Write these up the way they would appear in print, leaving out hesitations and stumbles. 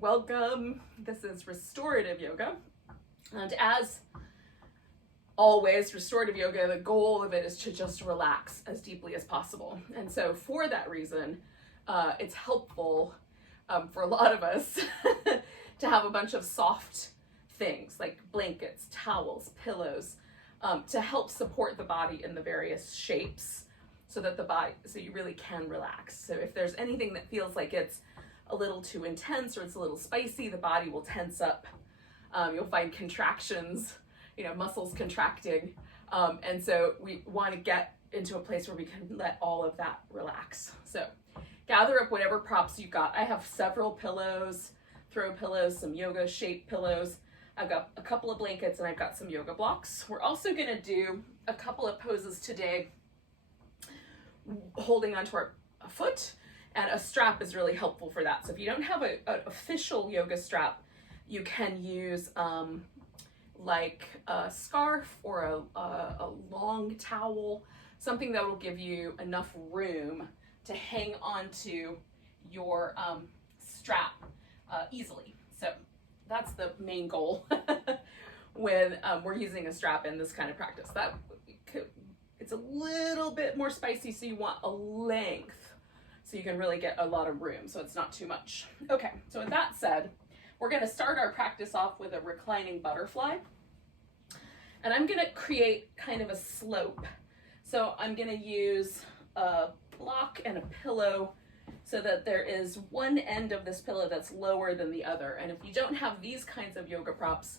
Welcome. This is Restorative Yoga. And as always, Restorative Yoga, the goal of it is to just relax as deeply as possible. And so for that reason, it's helpful for a lot of us to have a bunch of soft things like blankets, towels, pillows, to help support the body in the various shapes so that so you really can relax. So if there's anything that feels like it's a little too intense or it's a little spicy, the body will tense up. You'll find contractions, muscles contracting. And so we want to get into a place where we can let all of that relax. So gather up whatever props you've got. I have several pillows, throw pillows, some yoga shaped pillows. I've got a couple of blankets and I've got some yoga blocks. We're also going to do a couple of poses today holding onto our foot, and a strap is really helpful for that. So if you don't have an official yoga strap, you can use like a scarf or a long towel, something that will give you enough room to hang onto your strap easily. So that's the main goal when we're using a strap in this kind of practice. It's a little bit more spicy, so you want a length so you can really get a lot of room, so it's not too much. Okay, so with that said, we're going to start our practice off with a reclining butterfly. And I'm going to create kind of a slope. So I'm going to use a block and a pillow so that there is one end of this pillow that's lower than the other. And if you don't have these kinds of yoga props,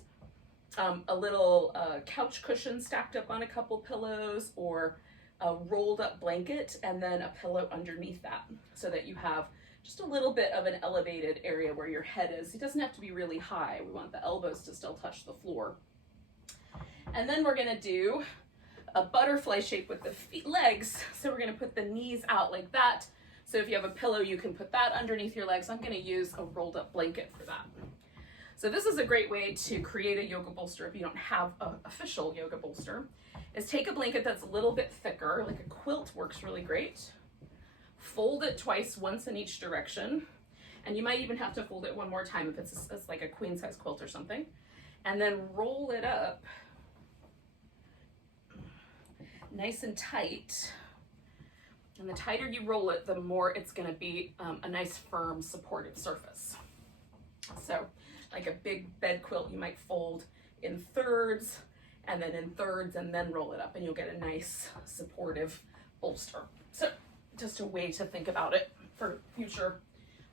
a little couch cushion stacked up on a couple pillows, or a rolled up blanket and then a pillow underneath that, so that you have just a little bit of an elevated area where your head is. It doesn't have to be really high. We want the elbows to still touch the floor. And then we're gonna do a butterfly shape with the legs. So we're gonna put the knees out like that. So if you have a pillow, you can put that underneath your legs. I'm gonna use a rolled up blanket for that. So this is a great way to create a yoga bolster if you don't have an official yoga bolster, is take a blanket that's a little bit thicker, like a quilt works really great. Fold it twice, once in each direction. And you might even have to fold it one more time if it's like a queen size quilt or something. And then roll it up nice and tight. And the tighter you roll it, the more it's gonna be a nice firm supportive surface. So like a big bed quilt, you might fold in thirds and then in thirds and then roll it up, and you'll get a nice supportive bolster. So just a way to think about it for future,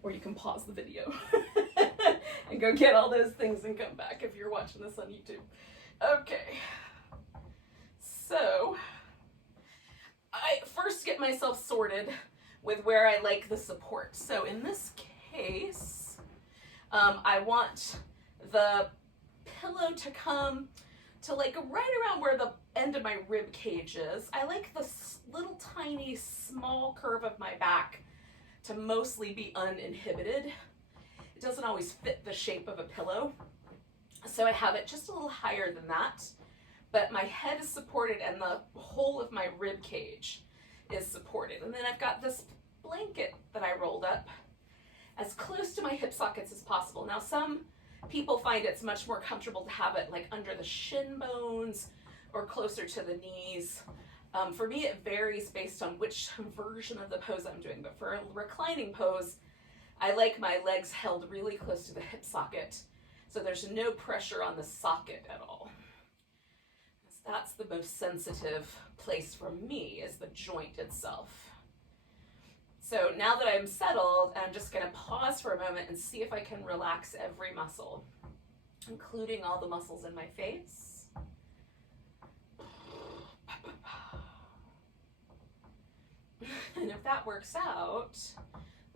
or you can pause the video and go get all those things and come back if you're watching this on YouTube. Okay, so I first get myself sorted with where I like the support. So in this case, I want the pillow to come to like right around where the end of my rib cage is. I like the little tiny small curve of my back to mostly be uninhibited. It doesn't always fit the shape of a pillow, so I have it just a little higher than that, but my head is supported and the whole of my rib cage is supported. And then I've got this blanket that I rolled up as close to my hip sockets as possible. Now, some people find it's much more comfortable to have it like under the shin bones or closer to the knees. For me, it varies based on which version of the pose I'm doing, but for a reclining pose, I like my legs held really close to the hip socket, so there's no pressure on the socket at all. That's the most sensitive place for me, is the joint itself. So now that I'm settled, I'm just going to pause for a moment and see if I can relax every muscle, including all the muscles in my face. And if that works out,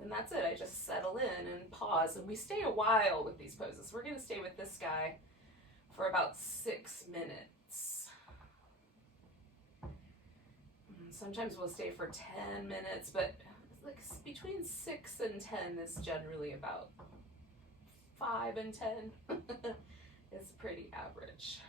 then that's it. I just settle in and pause, and we stay a while with these poses. We're going to stay with this guy for about 6 minutes. Sometimes we'll stay for 10 minutes, but like between 6 and 10 is generally about 5 and 10 is pretty average.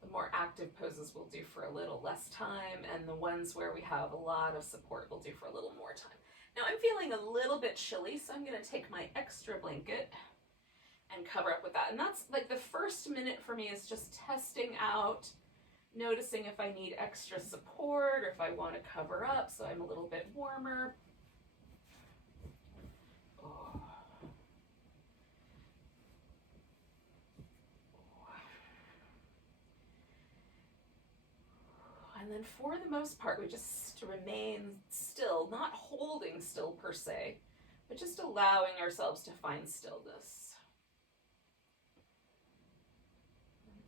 The more active poses we'll do for a little less time, and the ones where we have a lot of support we'll do for a little more time. Now I'm feeling a little bit chilly, so I'm going to take my extra blanket and cover up with that. And that's like the first minute for me is just testing out, noticing if I need extra support or if I want to cover up so I'm a little bit warmer. Oh. And then for the most part, we just remain still, not holding still per se, but just allowing ourselves to find stillness.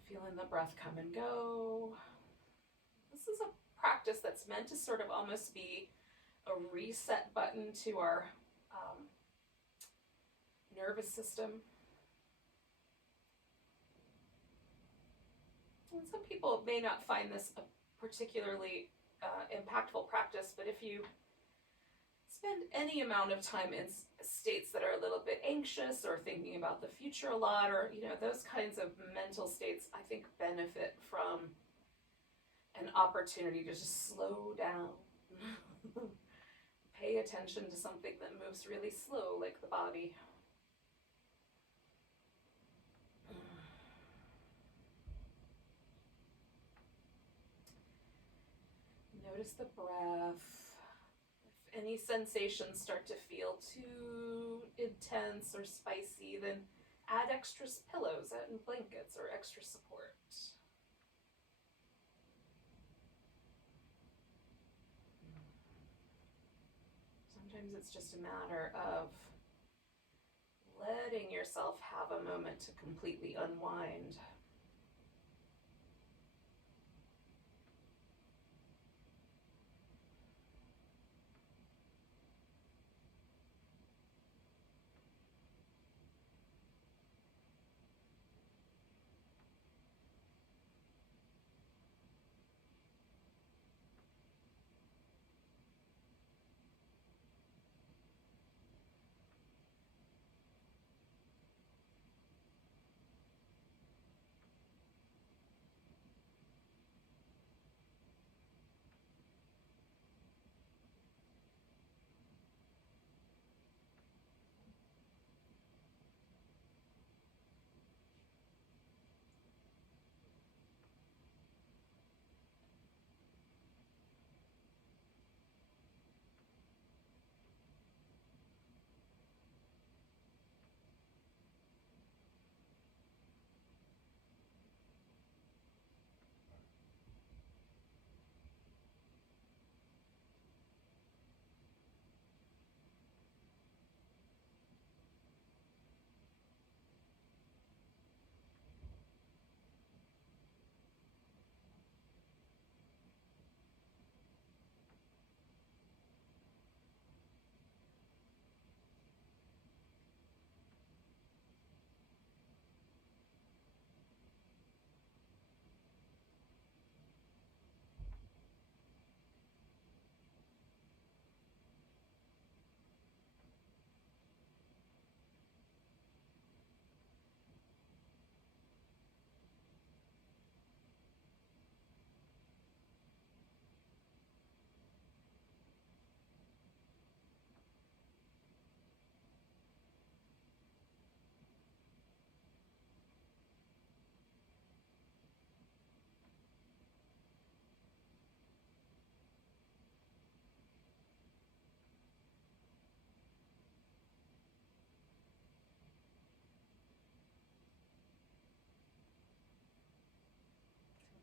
Feeling the breath come and go. This is a practice that's meant to sort of almost be a reset button to our nervous system. And some people may not find this a particularly impactful practice, but if you spend any amount of time in states that are a little bit anxious or thinking about the future a lot, or those kinds of mental states, I think benefit from an opportunity to just slow down. Pay attention to something that moves really slow, like the body. Notice the breath. If any sensations start to feel too intense or spicy, then add extra pillows and blankets or extra support. Sometimes it's just a matter of letting yourself have a moment to completely unwind.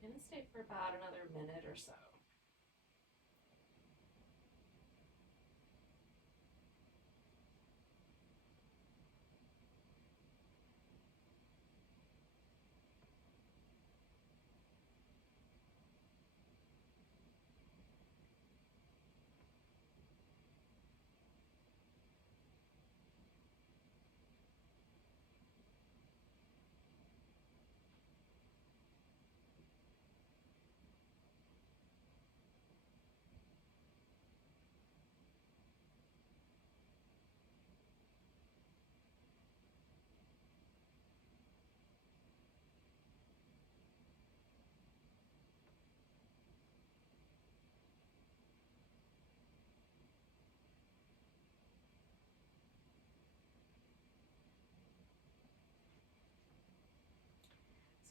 I'm going to stay for about another minute or so.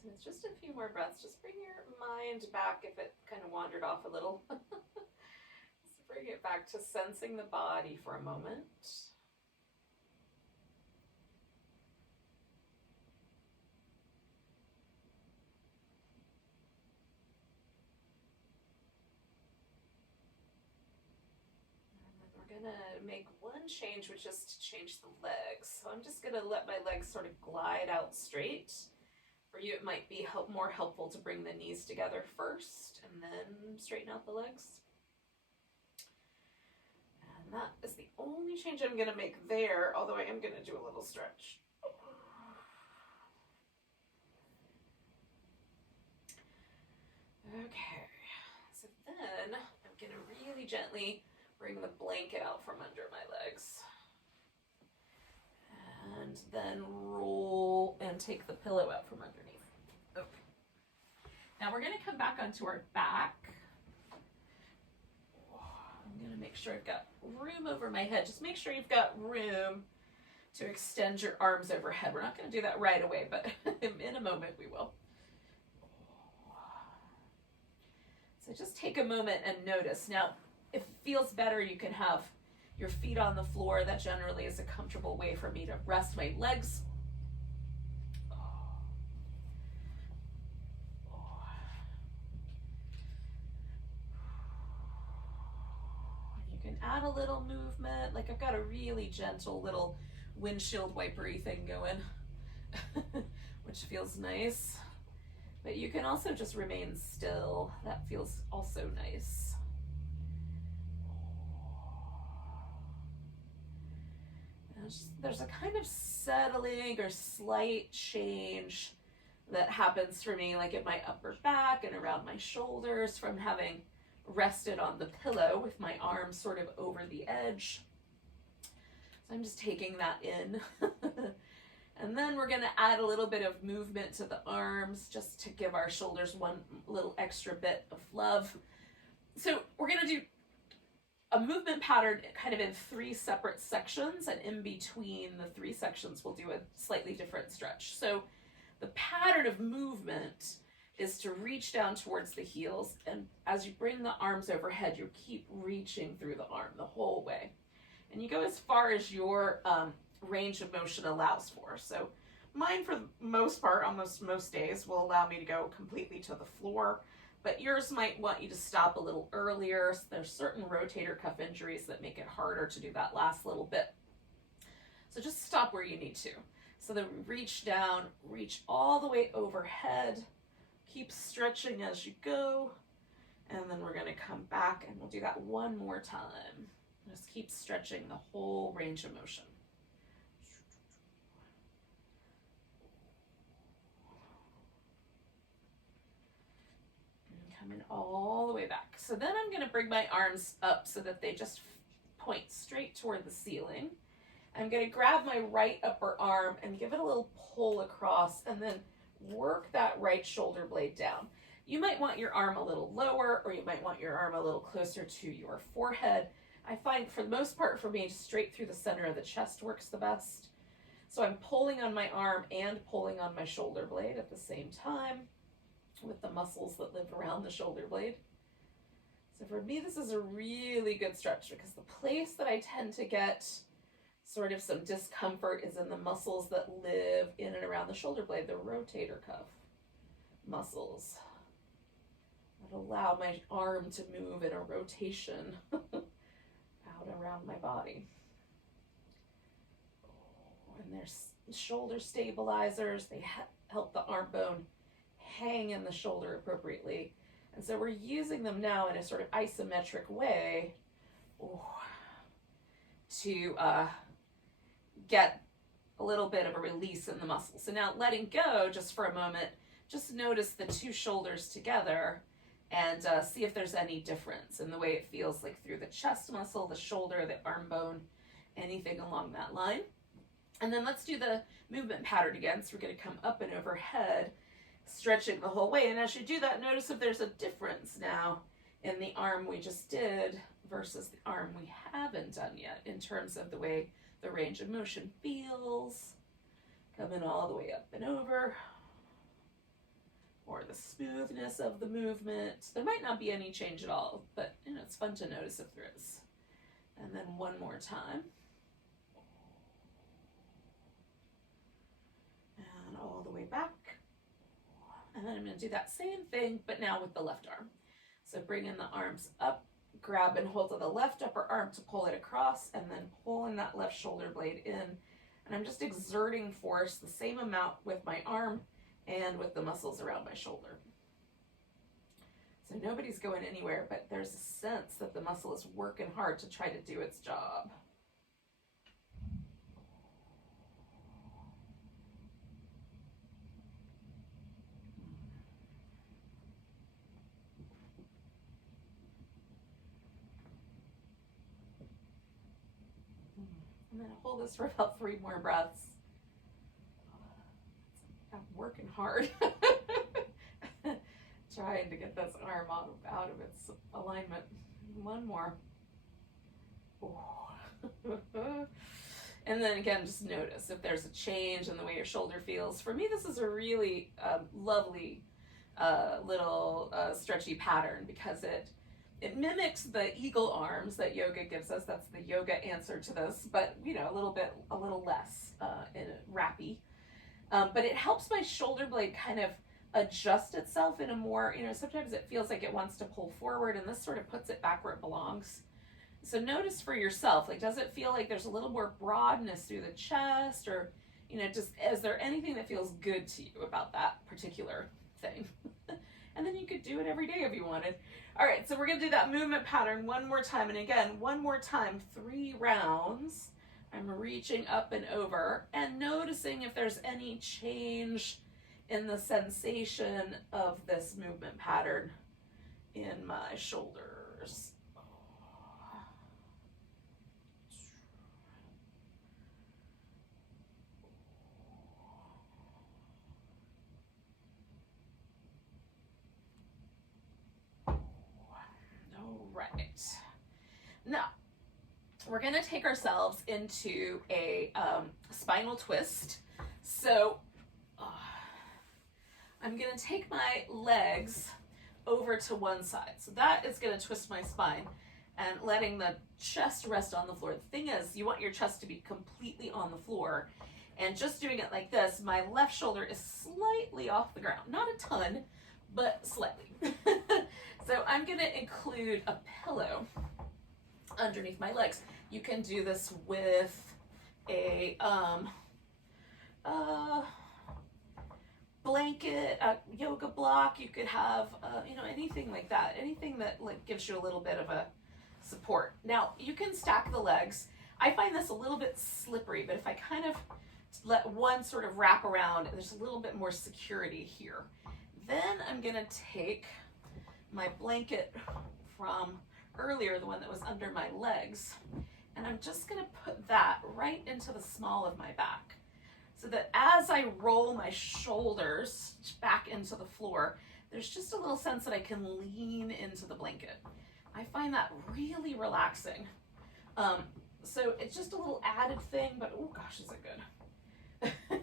So it's just a few more breaths. Just bring your mind back if it kind of wandered off a little. Just bring it back to sensing the body for a moment. Gonna make one change, which is to change the legs. So I'm just gonna let my legs sort of glide out straight. For you, it might be more helpful to bring the knees together first and then straighten out the legs. And that is the only change I'm gonna make there, although I am gonna do a little stretch. Okay, so then I'm gonna really gently bring the blanket out from under my legs. And then roll and take the pillow out from underneath. Okay. Now we're going to come back onto our back. I'm going to make sure I've got room over my head. Just make sure you've got room to extend your arms overhead. We're not going to do that right away, but in a moment we will. So just take a moment and notice. Now, if it feels better, you can have your feet on the floor. That generally is a comfortable way for me to rest my legs. You can add a little movement. Like I've got a really gentle little windshield wipery thing going, which feels nice. But you can also just remain still. That feels also nice. There's a kind of settling or slight change that happens for me, like in my upper back and around my shoulders from having rested on the pillow with my arms sort of over the edge. So I'm just taking that in. And then we're going to add a little bit of movement to the arms just to give our shoulders one little extra bit of love. So we're going to do a movement pattern kind of in 3 separate sections, and in between the 3 sections we'll do a slightly different stretch. So the pattern of movement is to reach down towards the heels, and as you bring the arms overhead, you keep reaching through the arm the whole way. And you go as far as your range of motion allows for. So mine, for the most part, almost most days, will allow me to go completely to the floor. But yours might want you to stop a little earlier. So there's certain rotator cuff injuries that make it harder to do that last little bit. So just stop where you need to. So then reach down, reach all the way overhead. Keep stretching as you go. And then we're going to come back and we'll do that one more time. Just keep stretching the whole range of motion. Coming all the way back. So then I'm going to bring my arms up so that they just point straight toward the ceiling. I'm going to grab my right upper arm and give it a little pull across and then work that right shoulder blade down. You might want your arm a little lower, or you might want your arm a little closer to your forehead. I find for the most part for me, straight through the center of the chest works the best. So I'm pulling on my arm and pulling on my shoulder blade at the same time, with the muscles that live around the shoulder blade. So for me, this is a really good stretch because the place that I tend to get sort of some discomfort is in the muscles that live in and around the shoulder blade, the rotator cuff muscles that allow my arm to move in a rotation out around my body. And there's shoulder stabilizers. They help the arm bone hang in the shoulder appropriately. And so we're using them now in a sort of isometric way to get a little bit of a release in the muscle. So now letting go just for a moment, just notice the 2 shoulders together and see if there's any difference in the way it feels, like through the chest muscle, the shoulder, the arm bone, anything along that line. And then let's do the movement pattern again. So we're going to come up and overhead, stretching the whole way. And as you do that, notice if there's a difference now in the arm we just did versus the arm we haven't done yet in terms of the way the range of motion feels. Coming all the way up and over. or the smoothness of the movement. There might not be any change at all, but you know, it's fun to notice if there is. And then one more time. And all the way back. And then I'm going to do that same thing, but now with the left arm. So bring in the arms up, grab and hold to the left upper arm to pull it across, and then pulling that left shoulder blade in. And I'm just exerting force, the same amount with my arm and with the muscles around my shoulder. So nobody's going anywhere, but there's a sense that the muscle is working hard to try to do its job. I'm going to hold this for about 3 more breaths. I'm working hard. Trying to get this arm out of its alignment. One more. And then again, just notice if there's a change in the way your shoulder feels. For me, this is a really lovely little stretchy pattern because it mimics the eagle arms that yoga gives us. That's the yoga answer to this, but you know, a little less wrappy. But it helps my shoulder blade kind of adjust itself in a more, you know, sometimes it feels like it wants to pull forward, and this sort of puts it back where it belongs. So notice for yourself, like, does it feel like there's a little more broadness through the chest, or, you know, just, is there anything that feels good to you about that particular thing? And then you could do it every day if you wanted. All right, so we're gonna do that movement pattern one more time. And again, one more time, 3 rounds. I'm reaching up and over and noticing if there's any change in the sensation of this movement pattern in my shoulders. All right. Now, we're going to take ourselves into a spinal twist. So I'm going to take my legs over to one side. So that is going to twist my spine and letting the chest rest on the floor. The thing is, you want your chest to be completely on the floor. And just doing it like this, my left shoulder is slightly off the ground. Not a ton, but slightly. So I'm going to include a pillow underneath my legs. You can do this with a blanket, a yoga block. You could have, you know, anything like that. Anything that like gives you a little bit of a support. Now, you can stack the legs. I find this a little bit slippery, but if I kind of let one sort of wrap around, there's a little bit more security here. Then I'm going to take my blanket from earlier, the one that was under my legs, and I'm just going to put that right into the small of my back, so that as I roll my shoulders back into the floor, there's just a little sense that I can lean into the blanket. I find that really relaxing. So it's just a little added thing, but oh gosh, is it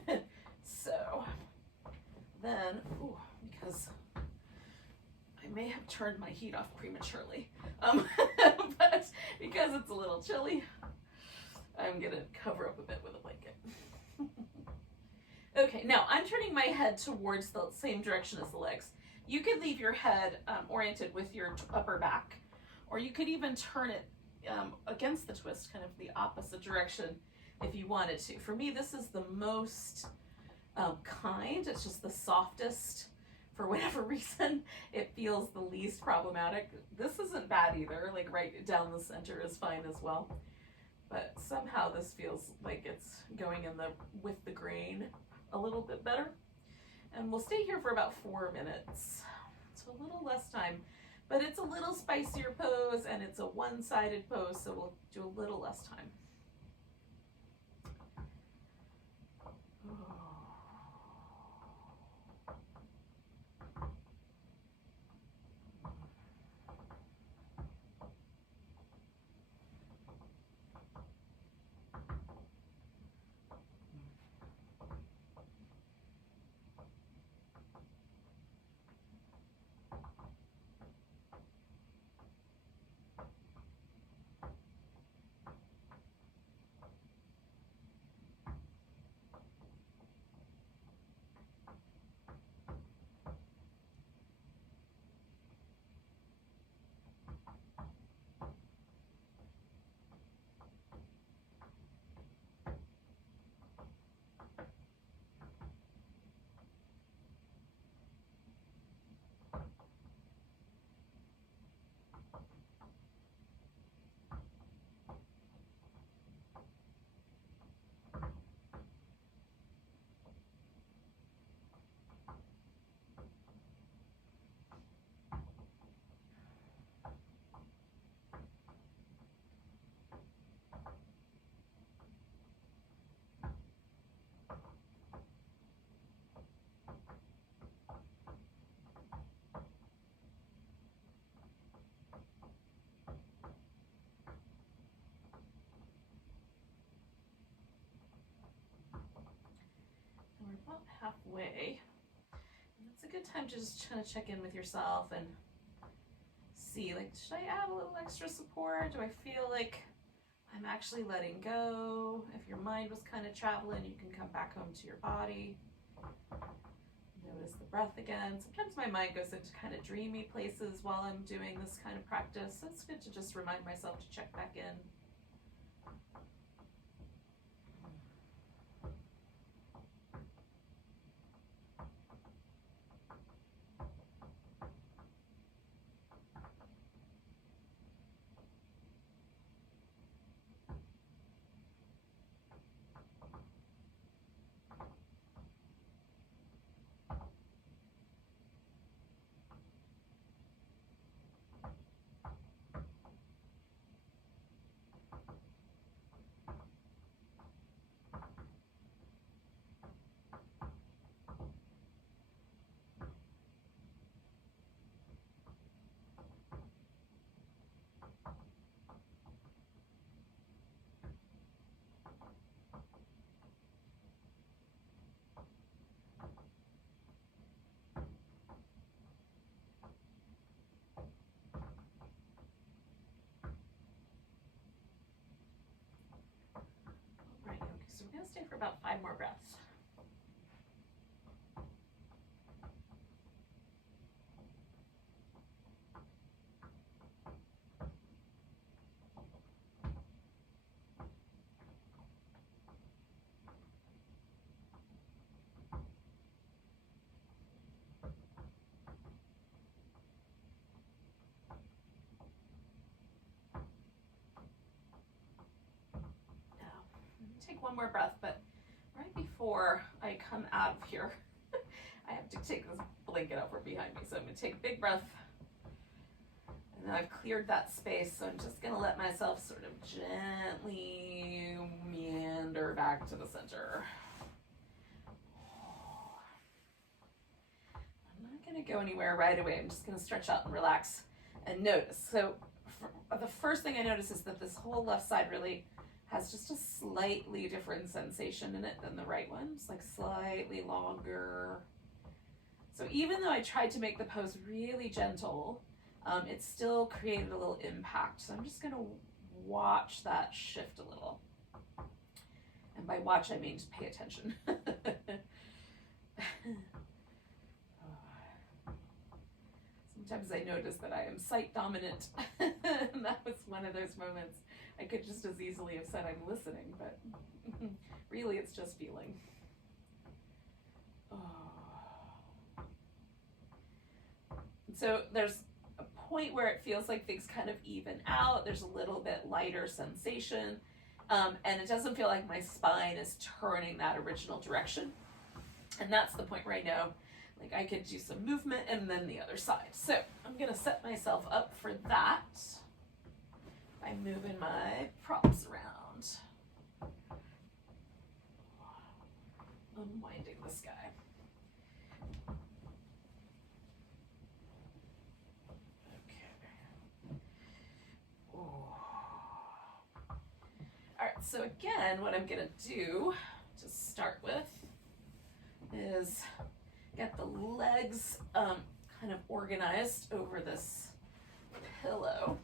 good. So then, because I may have turned my heat off prematurely, but because it's a little chilly, I'm gonna cover up a bit with a blanket. Okay, now I'm turning my head towards the same direction as the legs. You could leave your head oriented with your upper back, or you could even turn it against the twist, kind of the opposite direction if you wanted to. For me, this is the most kind. It's just the softest. For whatever reason, it feels the least problematic. This isn't bad either, like right down the center is fine as well. But somehow this feels like it's going in with the grain a little bit better. And we'll stay here for about 4 minutes. So a little less time, but it's a little spicier pose and it's a one-sided pose, so we'll do a little less time. halfway. And it's a good time to just kind of check in with yourself and see, like, should I add a little extra support? Do I feel like I'm actually letting go? If your mind was kind of traveling, you can come back home to your body. Notice the breath again. Sometimes my mind goes into kind of dreamy places while I'm doing this kind of practice. So it's good to just remind myself to check back in. Right, okay, so we're going to stay for about 5 more breaths. Take one more breath, but right before I come out of here, I have to take this blanket over behind me. So I'm going to take a big breath, and then I've cleared that space. So I'm just going to let myself sort of gently meander back to the center. I'm not going to go anywhere right away. I'm just going to stretch out and relax and notice. So the first thing I notice is that this whole left side really has just a slightly different sensation in it than the right one. It's like slightly longer. So even though I tried to make the pose really gentle, it still created a little impact. So I'm just gonna watch that shift a little. And by watch, I mean just pay attention. Sometimes I notice that I am sight dominant. And that was one of those moments. I could just as easily have said I'm listening, but really it's just feeling. Oh. So there's a point where it feels like things kind of even out. There's a little bit lighter sensation, and it doesn't feel like my spine is turning that original direction. And that's the point where I know, like, I could do some movement and then the other side. So I'm gonna set myself up for that by moving my props around. Unwinding this guy. Okay. Ooh. All right, so again, what I'm gonna do to start with is get the legs kind of organized over this pillow.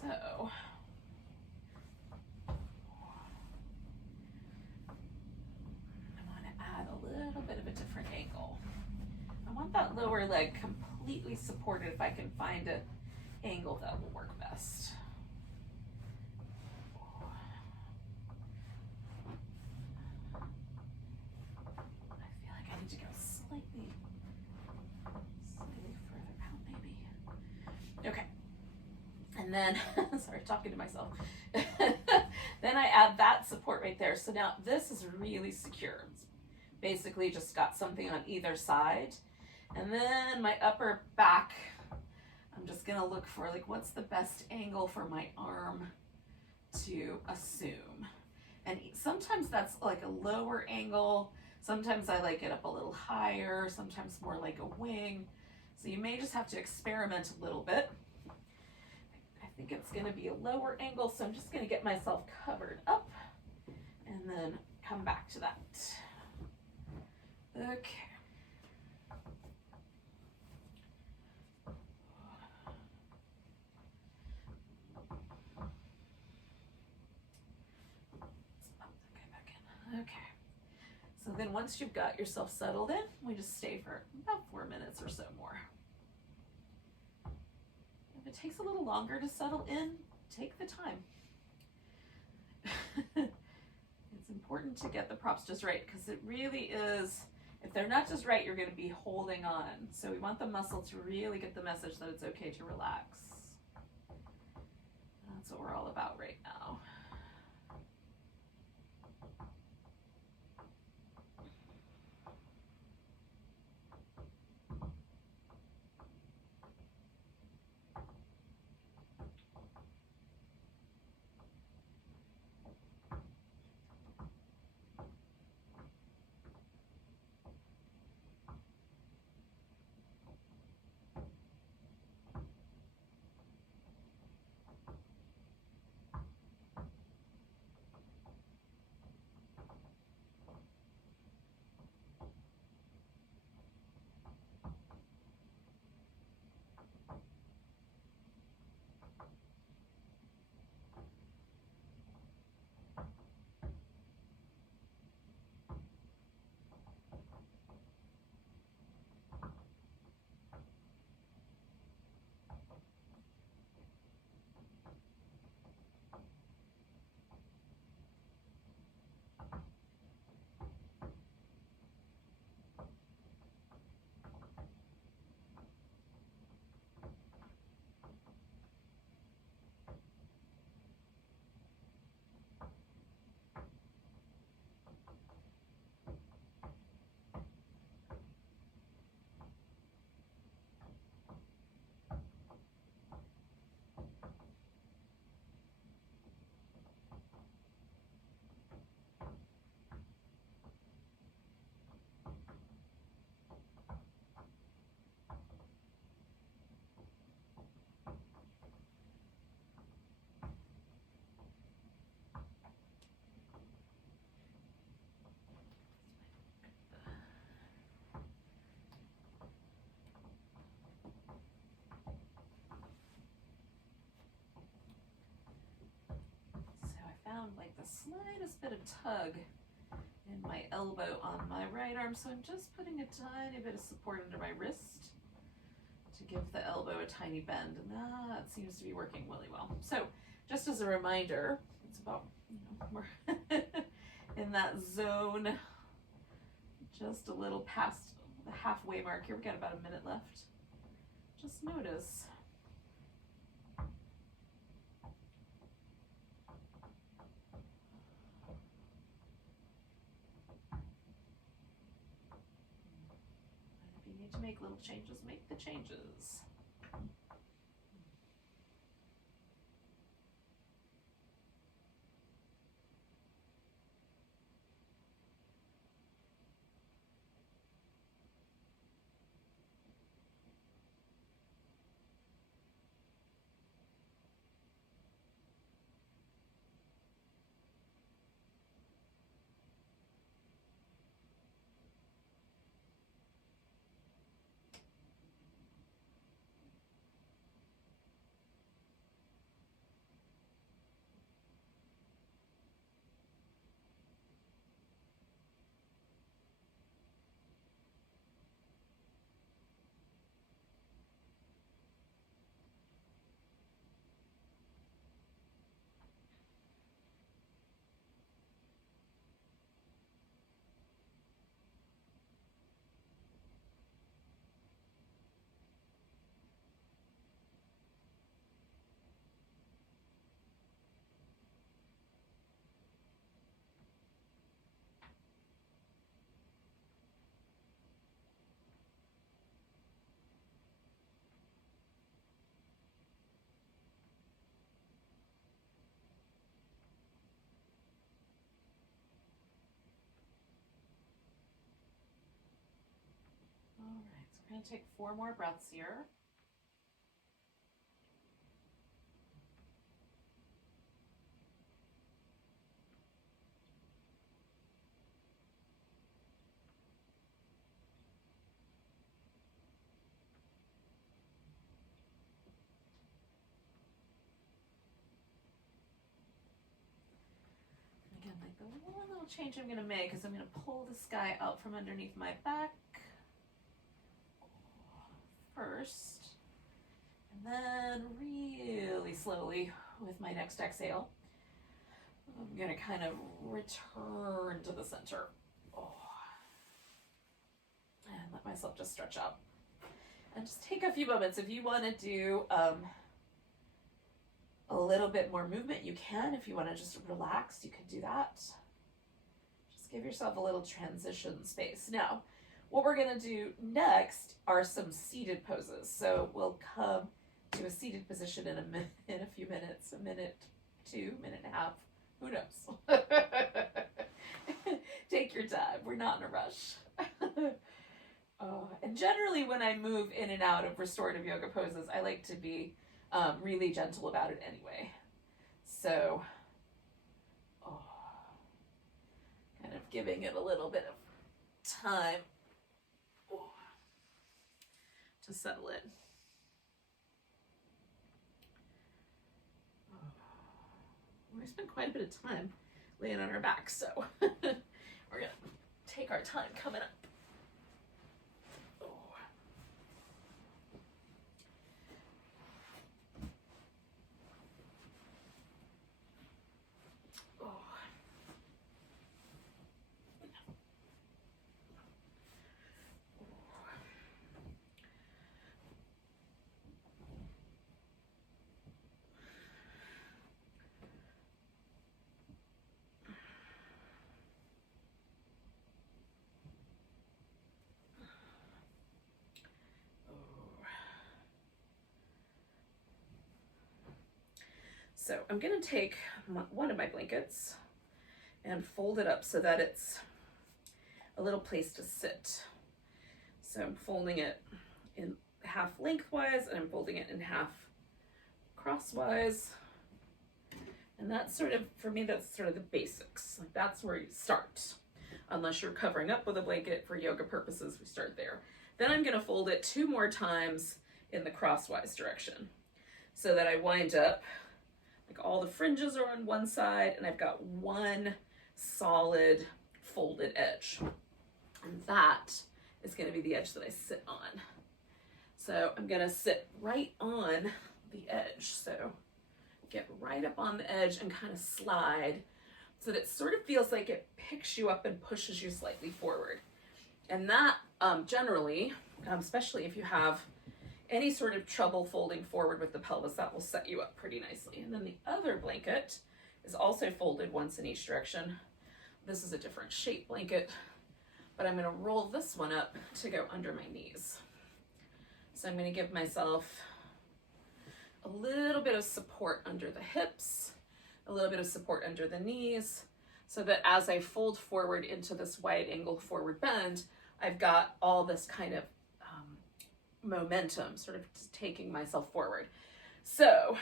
So I want to add a little bit of a different angle. I want that lower leg completely supported if I can find an angle that will work best. I feel like I need to go slightly further out maybe. Okay. And then, sorry, talking to myself. Then I add that support right there. So now this is really secure. It's basically just got something on either side. And then my upper back, I'm just gonna look for, like, what's the best angle for my arm to assume. And sometimes that's like a lower angle. Sometimes I like it up a little higher, sometimes more like a wing. So you may just have to experiment a little bit. I think it's gonna be a lower angle, so I'm just gonna get myself covered up and then come back to that. Okay. Okay. So then once you've got yourself settled in, we just stay for about 4 minutes or so more. If it takes a little longer to settle in, take the time. It's important to get the props just right, because it really is, if they're not just right, you're going to be holding on. So we want the muscle to really get the message that it's okay to relax. That's what we're all about right now. Found like the slightest bit of tug in my elbow on my right arm, so I'm just putting a tiny bit of support under my wrist to give the elbow a tiny bend, and that seems to be working really well. So just as a reminder, it's about, we're in that zone, just a little past the halfway mark here. We've got about a minute left. Just notice. To make little changes, make the changes. All right, so we're going to take 4 more breaths here. the one little change I'm going to make is I'm going to pull this guy out from underneath my back first, and then really slowly with my next exhale, I'm going to kind of return to the center. And let myself just stretch out. And just take a few moments. If you want to do a little bit more movement, you can. If you want to just relax, you can do that. Just give yourself a little transition space. Now, what we're going to do next are some seated poses. So we'll come to a seated position in a few minutes, a minute, 2, minute and a half. Who knows? Take your time. We're not in a rush. And generally when I move in and out of restorative yoga poses, I like to be really gentle about it anyway. So, kind of giving it a little bit of time to settle in. We spent quite a bit of time laying on our back, so we're gonna take our time coming up. So I'm going to take one of my blankets and fold it up so that it's a little place to sit. So I'm folding it in half lengthwise and I'm folding it in half crosswise. And that's sort of, for me, that's sort of the basics. Like that's where you start. Unless you're covering up with a blanket for yoga purposes, we start there. Then I'm going to fold it 2 more times in the crosswise direction so that I wind up like all the fringes are on one side and I've got one solid folded edge. And that is going to be the edge that I sit on. So I'm going to sit right on the edge. So get right up on the edge and kind of slide so that it sort of feels like it picks you up and pushes you slightly forward. And that generally, especially if you have any sort of trouble folding forward with the pelvis, that will set you up pretty nicely. And then the other blanket is also folded once in each direction. This is a different shape blanket, but I'm going to roll this one up to go under my knees. So I'm going to give myself a little bit of support under the hips, a little bit of support under the knees, so that as I fold forward into this wide angle forward bend, I've got all this kind of momentum, sort of taking myself forward. So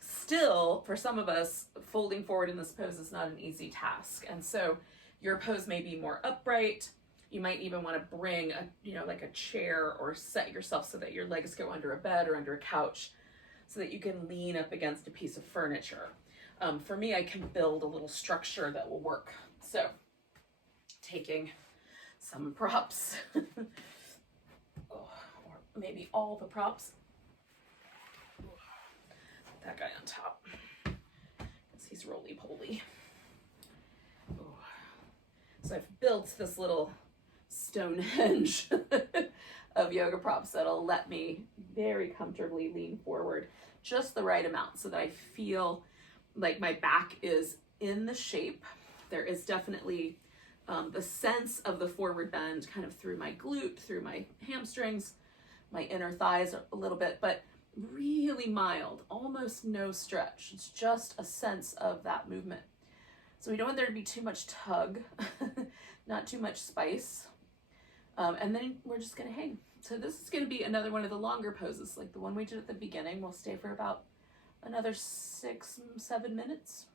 still, for some of us, folding forward in this pose is not an easy task. And so your pose may be more upright. You might even want to bring a, like a chair or set yourself so that your legs go under a bed or under a couch so that you can lean up against a piece of furniture. For me, I can build a little structure that will work. So taking some props, or maybe all the props. Put that guy on top because he's roly-poly. So I've built this little Stonehenge of yoga props that'll let me very comfortably lean forward just the right amount so that I feel like my back is in the shape. There is definitely the sense of the forward bend kind of through my glute, through my hamstrings, my inner thighs a little bit, but really mild, almost no stretch. It's just a sense of that movement. So we don't want there to be too much tug, not too much spice. And then we're just gonna hang. So this is gonna be another one of the longer poses, like the one we did at the beginning. We'll stay for about another 6-7 minutes.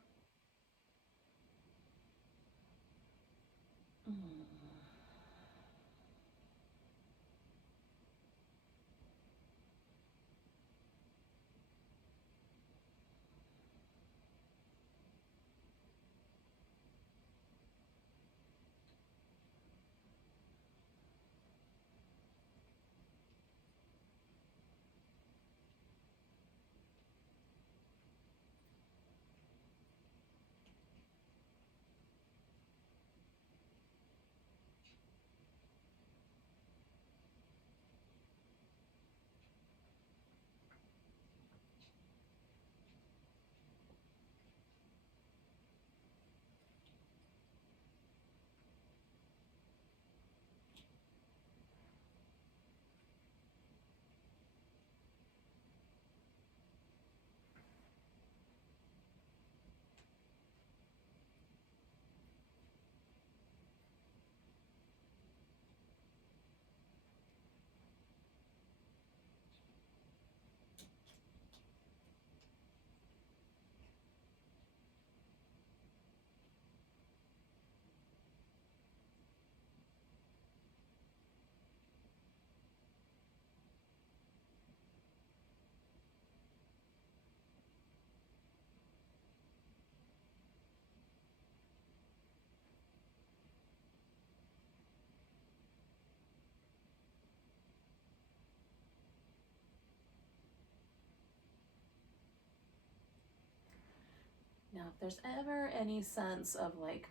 Now, if there's ever any sense of like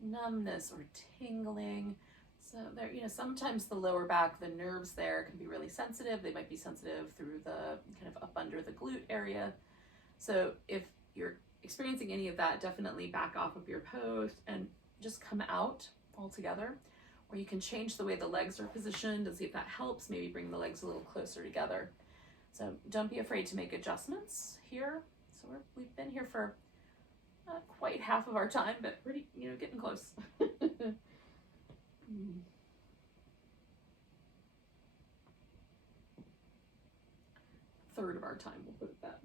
numbness or tingling, so there, sometimes the lower back, the nerves there can be really sensitive. They might be sensitive through the kind of up under the glute area. So if you're experiencing any of that, definitely back off of your pose and just come out altogether. Or you can change the way the legs are positioned and see if that helps. Maybe bring the legs a little closer together. So don't be afraid to make adjustments here. So we've been here for not quite half of our time, but pretty, getting close. Third of our time, we'll put it that.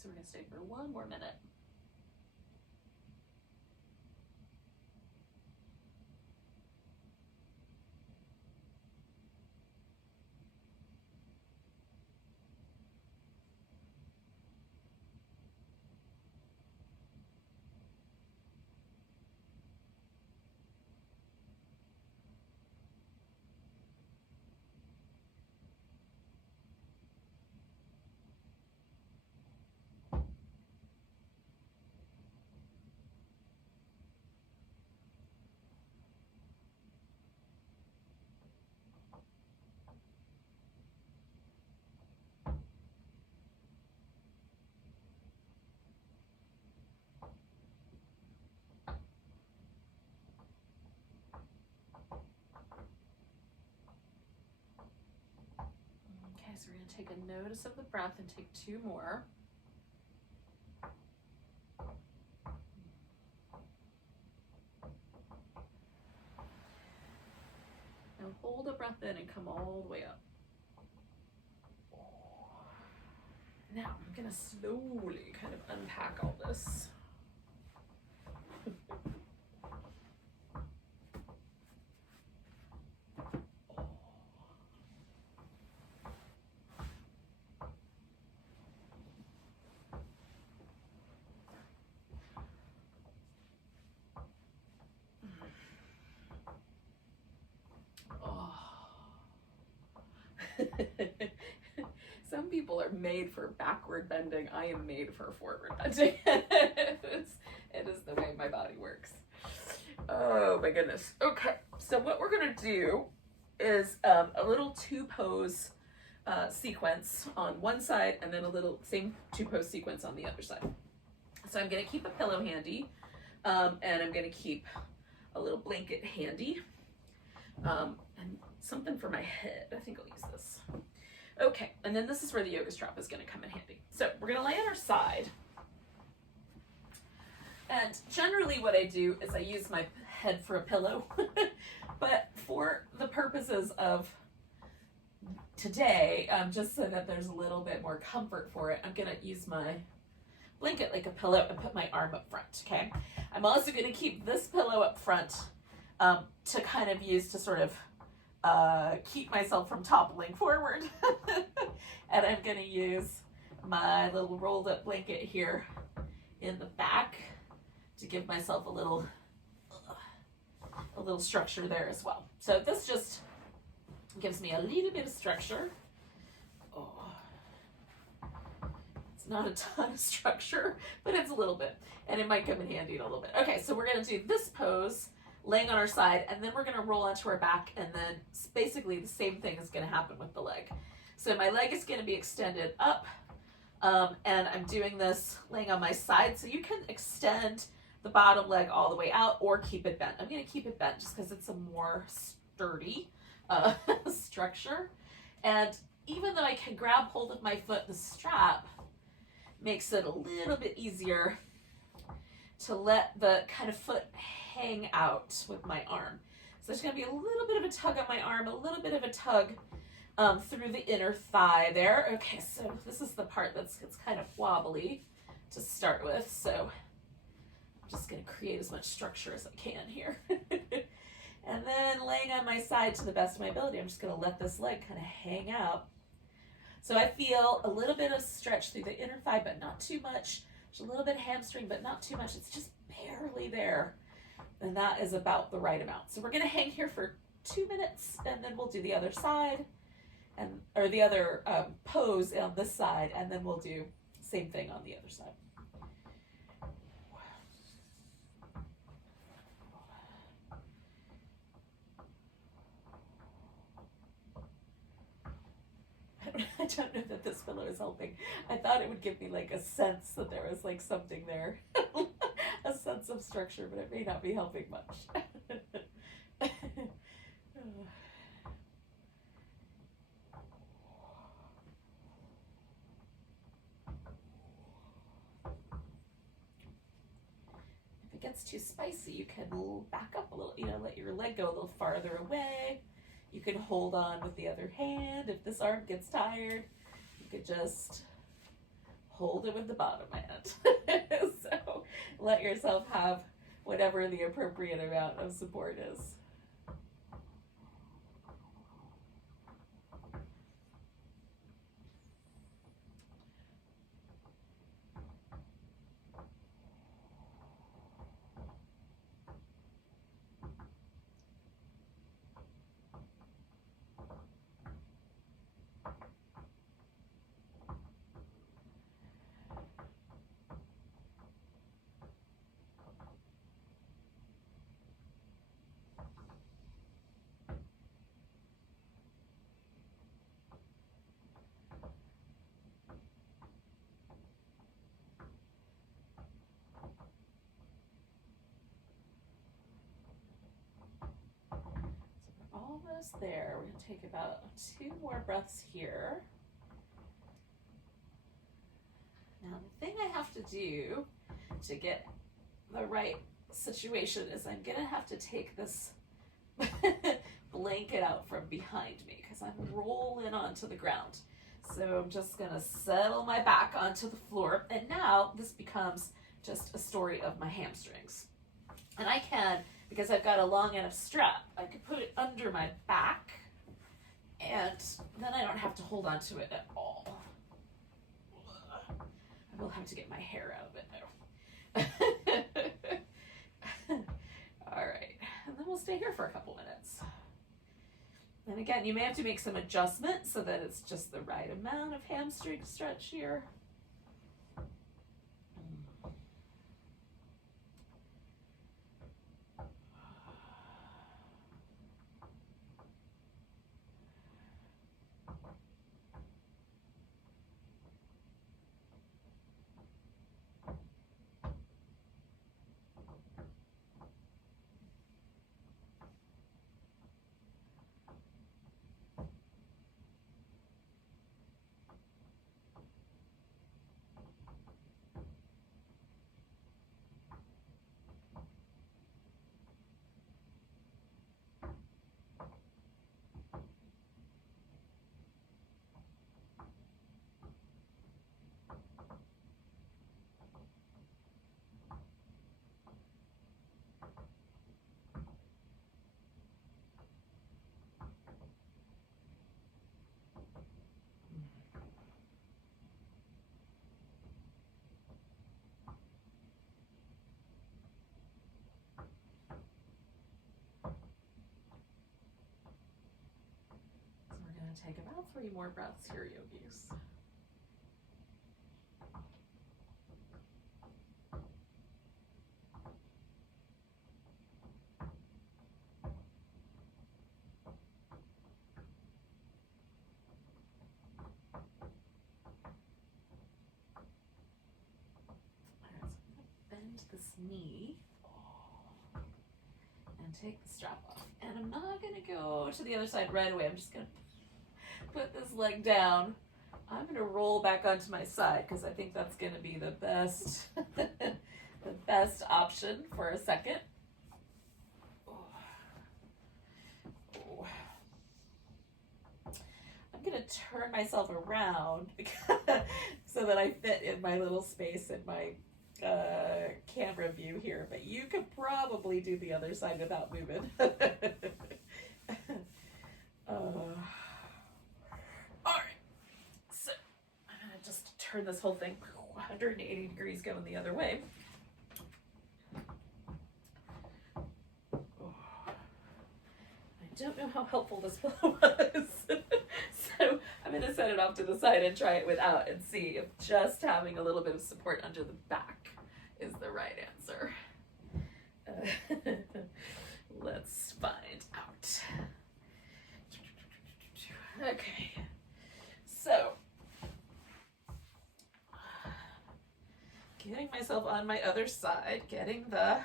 So we're going to stay for one more minute. Okay, so we're going to take a notice of the breath and take two more. Now hold a breath in and come all the way up. Now I'm gonna slowly kind of unpack all this. Some people are made for backward bending. I am made for forward bending. It is the way my body works. Oh my goodness. Okay, so what we're gonna do is a little two pose sequence on one side and then a little same two pose sequence on the other side. So I'm gonna keep a pillow handy and I'm gonna keep a little blanket handy and something for my head. I think I'll use this. Okay, and then this is where the yoga strap is gonna come in handy. So we're gonna lay on our side. And generally what I do is I use my head for a pillow. But for the purposes of today, just so that there's a little bit more comfort for it, I'm gonna use my blanket like a pillow and put my arm up front, okay? I'm also gonna keep this pillow up front to kind of use to sort of keep myself from toppling forward. And I'm gonna use my little rolled up blanket here in the back to give myself a little structure there as well. So this just gives me a little bit of structure. Oh, it's not a ton of structure, but it's a little bit, and it might come in handy in a little bit. Okay, so we're gonna do this pose laying on our side, and then we're gonna roll onto our back, and then basically the same thing is gonna happen with the leg. So my leg is gonna be extended up, and I'm doing this laying on my side, so you can extend the bottom leg all the way out or keep it bent. I'm gonna keep it bent just because it's a more sturdy structure. And even though I can grab hold of my foot, the strap makes it a little bit easier to let the kind of foot hang out with my arm. So there's gonna be a little bit of a tug on my arm, a little bit of a tug through the inner thigh there. Okay, so this is the part it's kind of wobbly to start with. So I'm just gonna create as much structure as I can here. And then laying on my side to the best of my ability, I'm just gonna let this leg kind of hang out. So I feel a little bit of stretch through the inner thigh, but not too much. There's a little bit of hamstring, but not too much. It's just barely there. And that is about the right amount. So we're gonna hang here for 2 minutes, and then we'll do the other side, or the other pose on this side, and then we'll do same thing on the other side. I don't know that this pillow is helping. I thought it would give me like a sense that there was like something there, a sense of structure, but it may not be helping much. If it gets too spicy, you can back up a little, let your leg go a little farther away. You can hold on with the other hand. If this arm gets tired, you could just hold it with the bottom hand. So let yourself have whatever the appropriate amount of support is. Almost there. We're going to take about 2 more breaths here. Now the thing I have to do to get the right situation is I'm going to have to take this blanket out from behind me because I'm rolling onto the ground. So I'm just gonna settle my back onto the floor. And now this becomes just a story of my hamstrings. And I can, because I've got a long enough strap, I could put it under my back and then I don't have to hold on to it at all. I will have to get my hair out of it though. All right, and then we'll stay here for a couple minutes. And again, you may have to make some adjustments so that it's just the right amount of hamstring stretch here. Take about 3 more breaths here, yogis. All right, so I'm going to bend this knee and take the strap off. And I'm not going to go to the other side right away. I'm just going to put this leg down. I'm going to roll back onto my side because I think that's going to be the best the best option for a second. I'm going to turn myself around because, so that I fit in my little space in my camera view here, but you could probably do the other side without moving. Turn this whole thing 180 degrees going the other way. I don't know how helpful this pillow was. So I'm going to set it off to the side and try it without and see if just having a little bit of support under the back is the right answer. Let's find out. Okay, so getting myself on my other side, getting the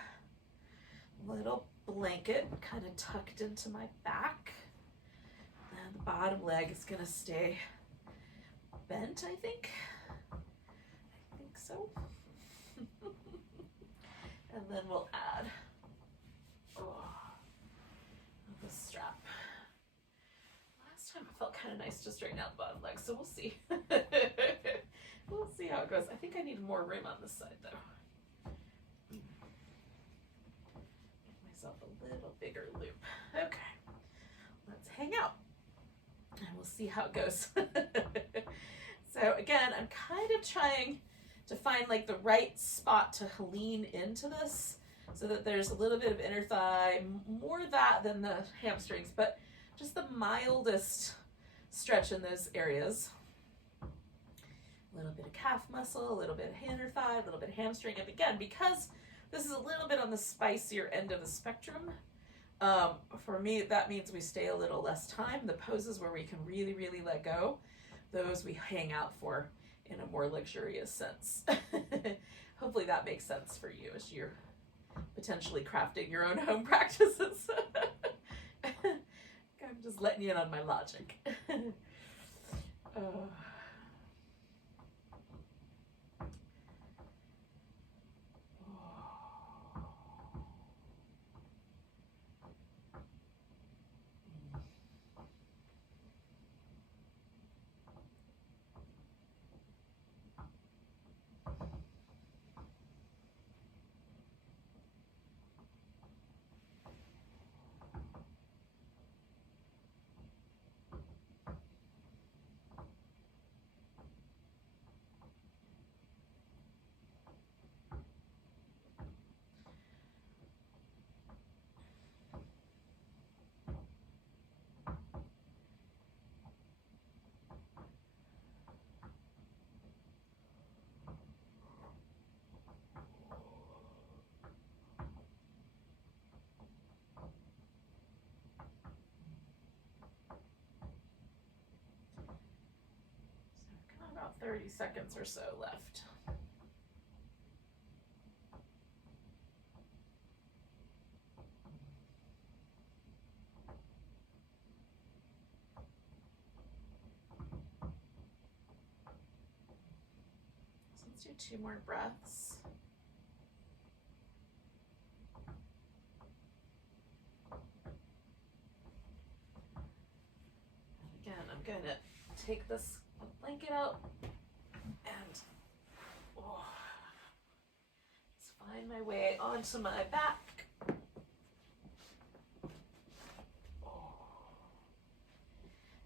little blanket kind of tucked into my back. And the bottom leg is going to stay bent, I think. I think so. And then we'll add the strap. Last time it felt kind of nice to straighten out the bottom leg, so we'll see. We'll see how it goes. I think I need more room on this side though. Give myself a little bigger loop. Okay, let's hang out and we'll see how it goes. So again, I'm kind of trying to find like the right spot to lean into this so that there's a little bit of inner thigh, more that than the hamstrings, but just the mildest stretch in those areas. A little bit of calf muscle, a little bit of inner thigh, a little bit of hamstring. And again, because this is a little bit on the spicier end of the spectrum, for me, that means we stay a little less time. The poses where we can really, really let go, those we hang out for in a more luxurious sense. Hopefully that makes sense for you as you're potentially crafting your own home practices. I'm just letting you in on my logic. 30 seconds or so left. So let's do 2 more breaths. And again, I'm going to take this blanket out and let's find my way onto my back.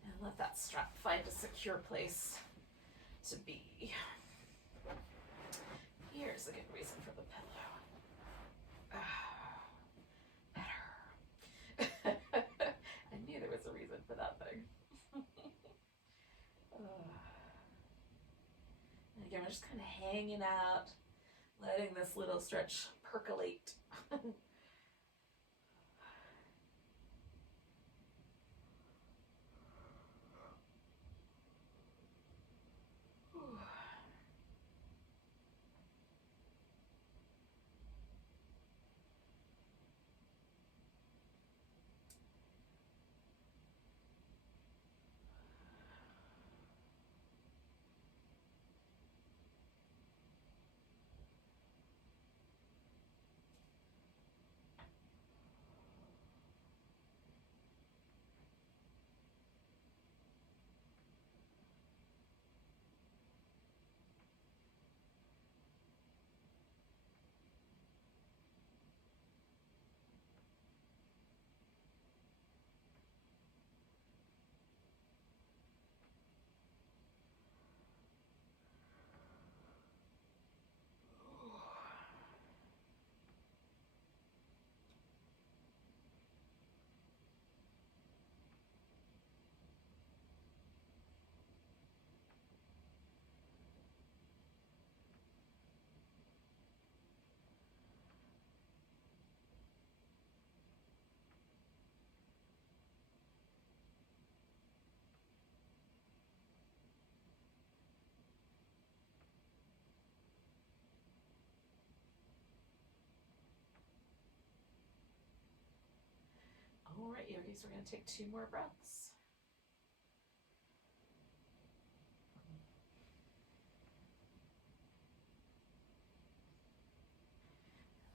And let that strap find a secure place to be. Here's a good reason for the pillow. Better. I knew there was a reason for that thing. And again, we're just kind of hanging out, letting this little stretch percolate. All right, yogis, we're going to take 2 more breaths.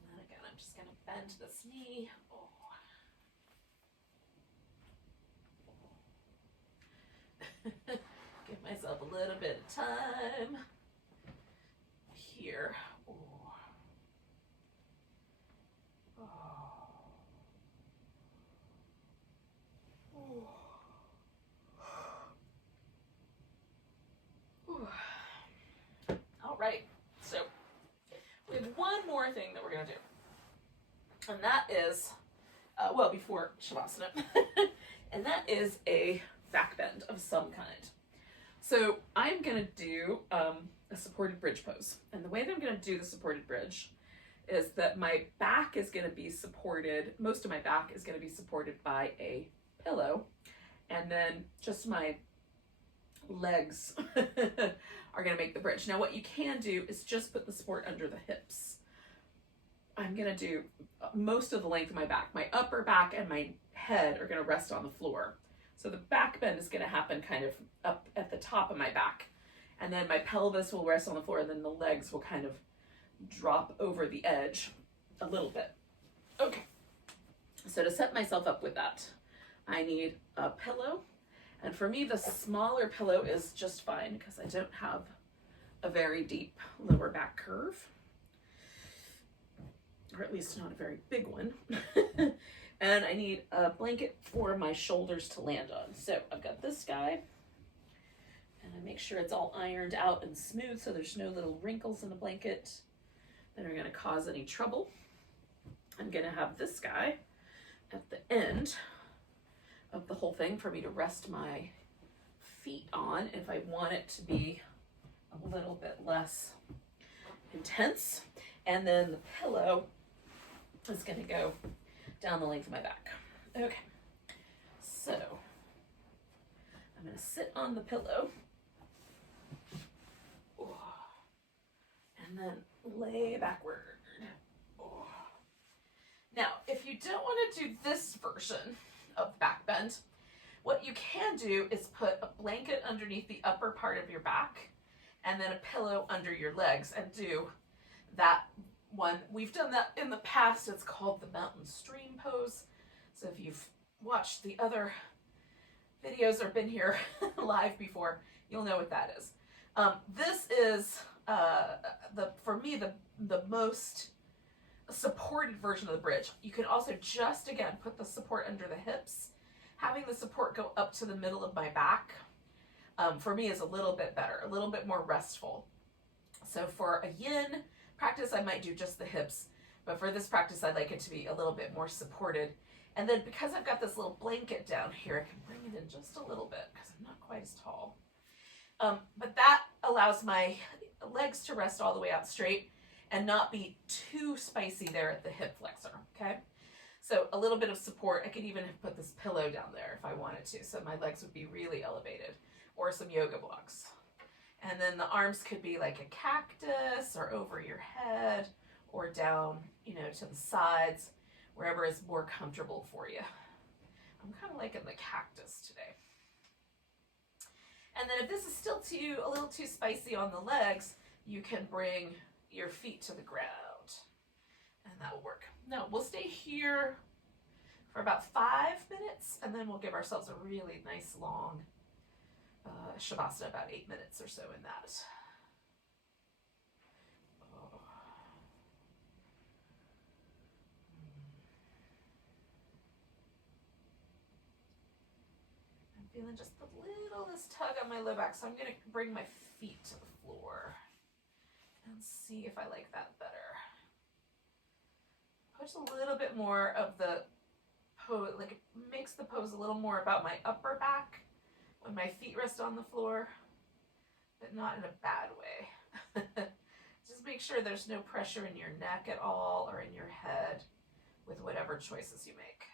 And then again, I'm just going to bend this knee. Give myself a little bit of time here. All right, so we have one more thing that we're going to do, and that is, well, before Shavasana, and that is a back bend of some kind. So I'm going to do a supported bridge pose, and the way that I'm going to do the supported bridge is that my back is going to be supported, most of my back is going to be supported by a pillow, and then just my legs are going to make the bridge. Now what you can do is just put the support under the hips. I'm going to do most of the length of my back. My upper back and my head are going to rest on the floor. So the back bend is going to happen kind of up at the top of my back. And then my pelvis will rest on the floor, and then the legs will kind of drop over the edge a little bit. Okay. So to set myself up with that, I need a pillow. And for me, the smaller pillow is just fine because I don't have a very deep lower back curve, or at least not a very big one. And I need a blanket for my shoulders to land on. So I've got this guy, and I make sure it's all ironed out and smooth so there's no little wrinkles in the blanket that are going to cause any trouble. I'm going to have this guy at the end of the whole thing for me to rest my feet on if I want it to be a little bit less intense. And then the pillow is going to go down the length of my back. Okay, so I'm going to sit on the pillow, And then lay backward. Oh. Now, if you don't want to do this version of back bend, what you can do is put a blanket underneath the upper part of your back and then a pillow under your legs and do that one. We've done that in the past. It's called the mountain stream pose. So if you've watched the other videos or been here live before, you'll know what that is. This is for me the most supported version of the bridge. You can also just again put the support under the hips. Having the support go up to the middle of my back for me is a little bit better, a little bit more restful. So for a yin practice, I might do just the hips, but for this practice, I'd like it to be a little bit more supported. And then because I've got this little blanket down here, I can bring it in just a little bit because I'm not quite as tall. But that allows my legs to rest all the way out straight and not be too spicy there at the hip flexor, okay? So a little bit of support. I could even put this pillow down there if I wanted to, so my legs would be really elevated, or some yoga blocks. And then the arms could be like a cactus or over your head or down, you know, to the sides, wherever is more comfortable for you. I'm kind of liking the cactus today. And then if this is still a little too spicy on the legs, you can bring your feet to the ground and that will work. Now we'll stay here for about 5 minutes and then we'll give ourselves a really nice long Shavasana, about 8 minutes or so in that. Oh. I'm feeling just the littlest tug on my low back, so I'm going to bring my feet to the floor and see if I like that better. Push a little bit more of the pose, like it makes the pose a little more about my upper back when my feet rest on the floor, but not in a bad way. Just make sure there's no pressure in your neck at all or in your head with whatever choices you make.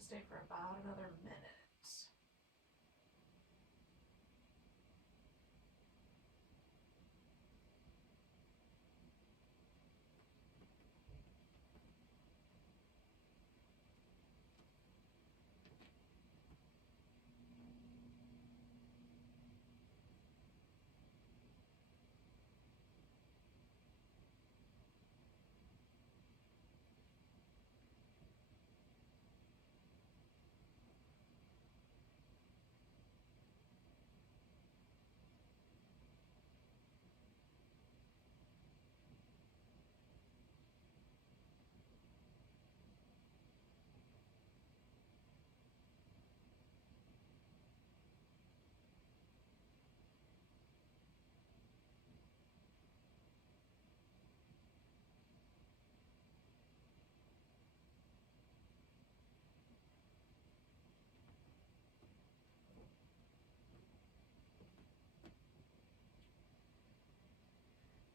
to stay for about another minute.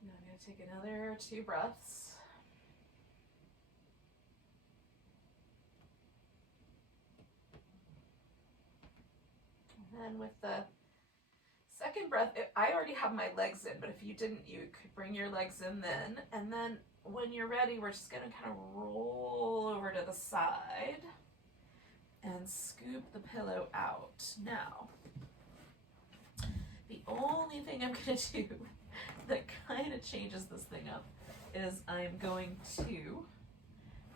Now I'm going to take another 2 breaths. And then with the second breath, I already have my legs in, but if you didn't, you could bring your legs in then. And then when you're ready, we're just going to kind of roll over to the side and scoop the pillow out. Now, the only thing I'm going to do that kind of changes this thing up is I'm going to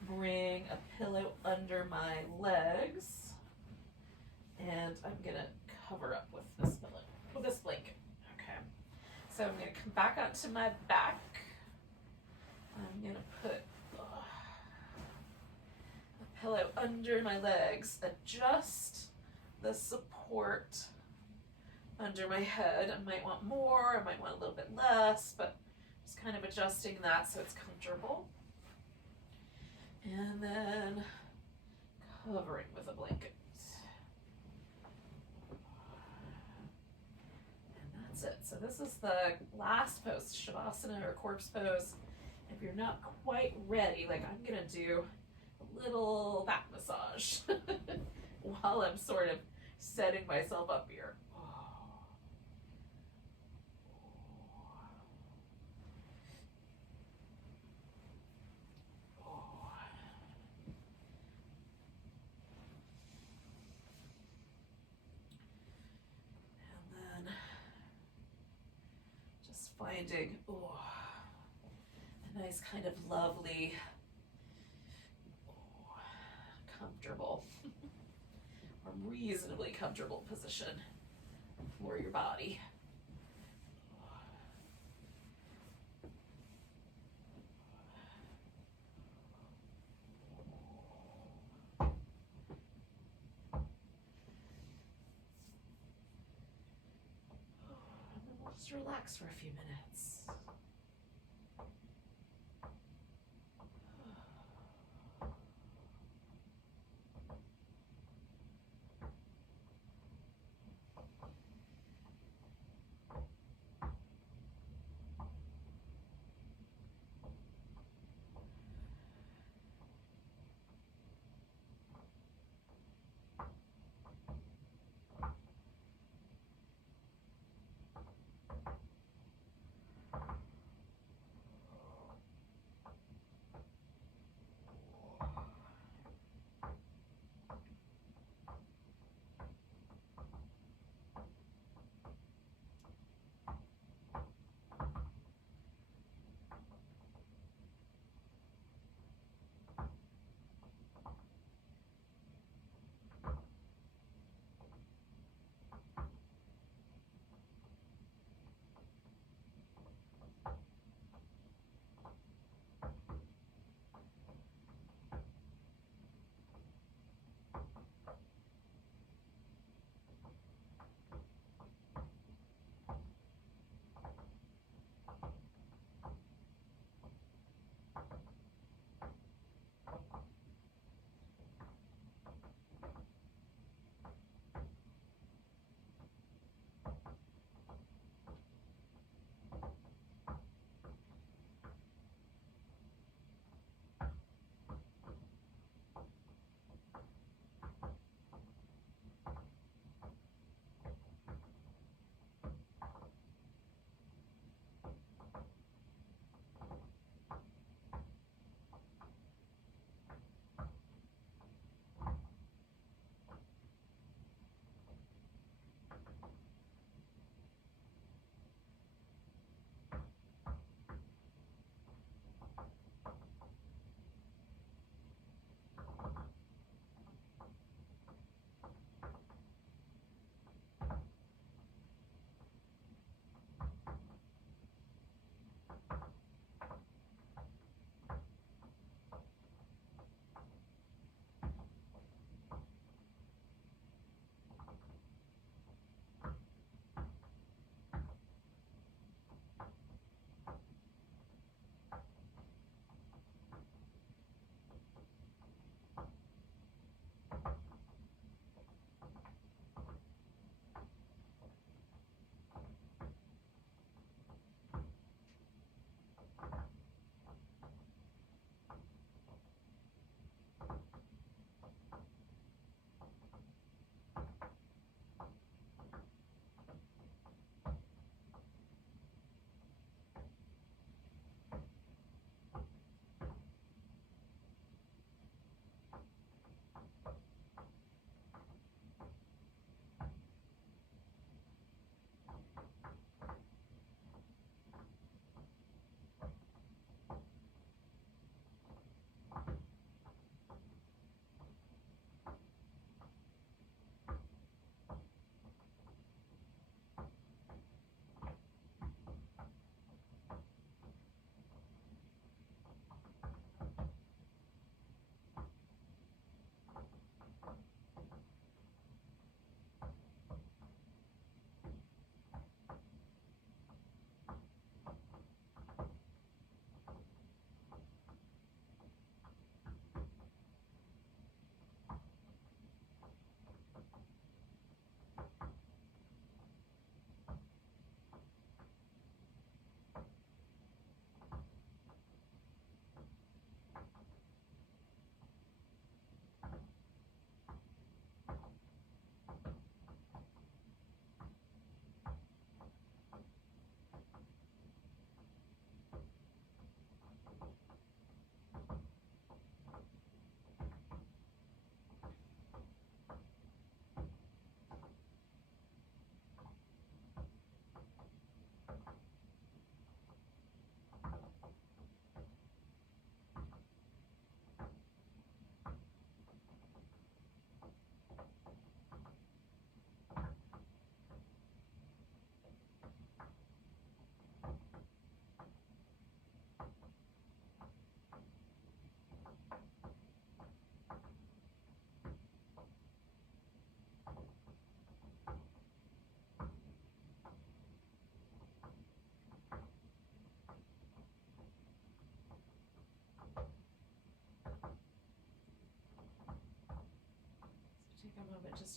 bring a pillow under my legs, and I'm going to cover up with this pillow, with this blanket. Okay, so I'm going to come back onto my back. I'm going to put a pillow under my legs, adjust the support under my head. I might want more, I might want a little bit less, but just kind of adjusting that so it's comfortable. And then covering with a blanket. And that's it. So this is the last pose, Shavasana or corpse pose. If you're not quite ready, like I'm gonna do a little back massage while I'm sort of setting myself up here. Finding a nice kind of lovely, comfortable or reasonably comfortable position for your body. And then we'll just relax for a few minutes.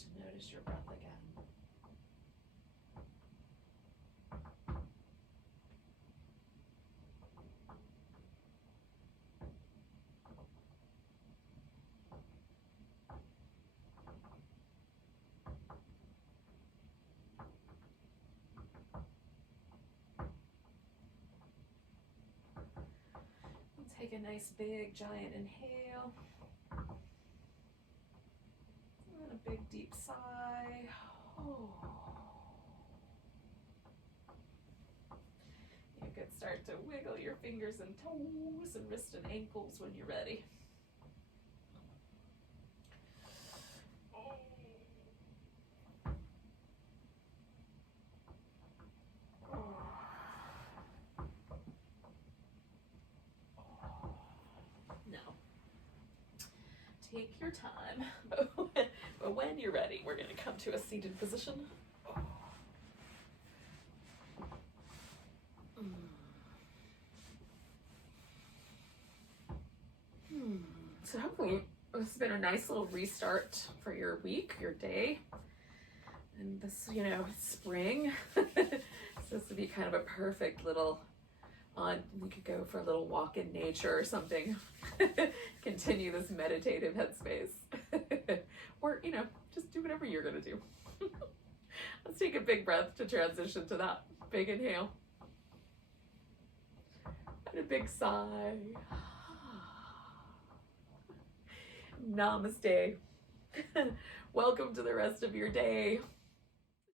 just notice your breath again. Take a nice big giant inhale. And a big deep sigh. Oh. You could start to wiggle your fingers and toes and wrists and ankles when you're ready. Take your time, but when you're ready, we're going to come to a seated position. So hopefully this has been a nice little restart for your week, your day. And this, you know, spring, so this would be kind of a perfect little you could go for a little walk in nature or something. Continue this meditative headspace. Or, you know, just do whatever you're gonna do. Let's take a big breath to transition to that. Big inhale. And a big sigh. Namaste. Welcome to the rest of your day.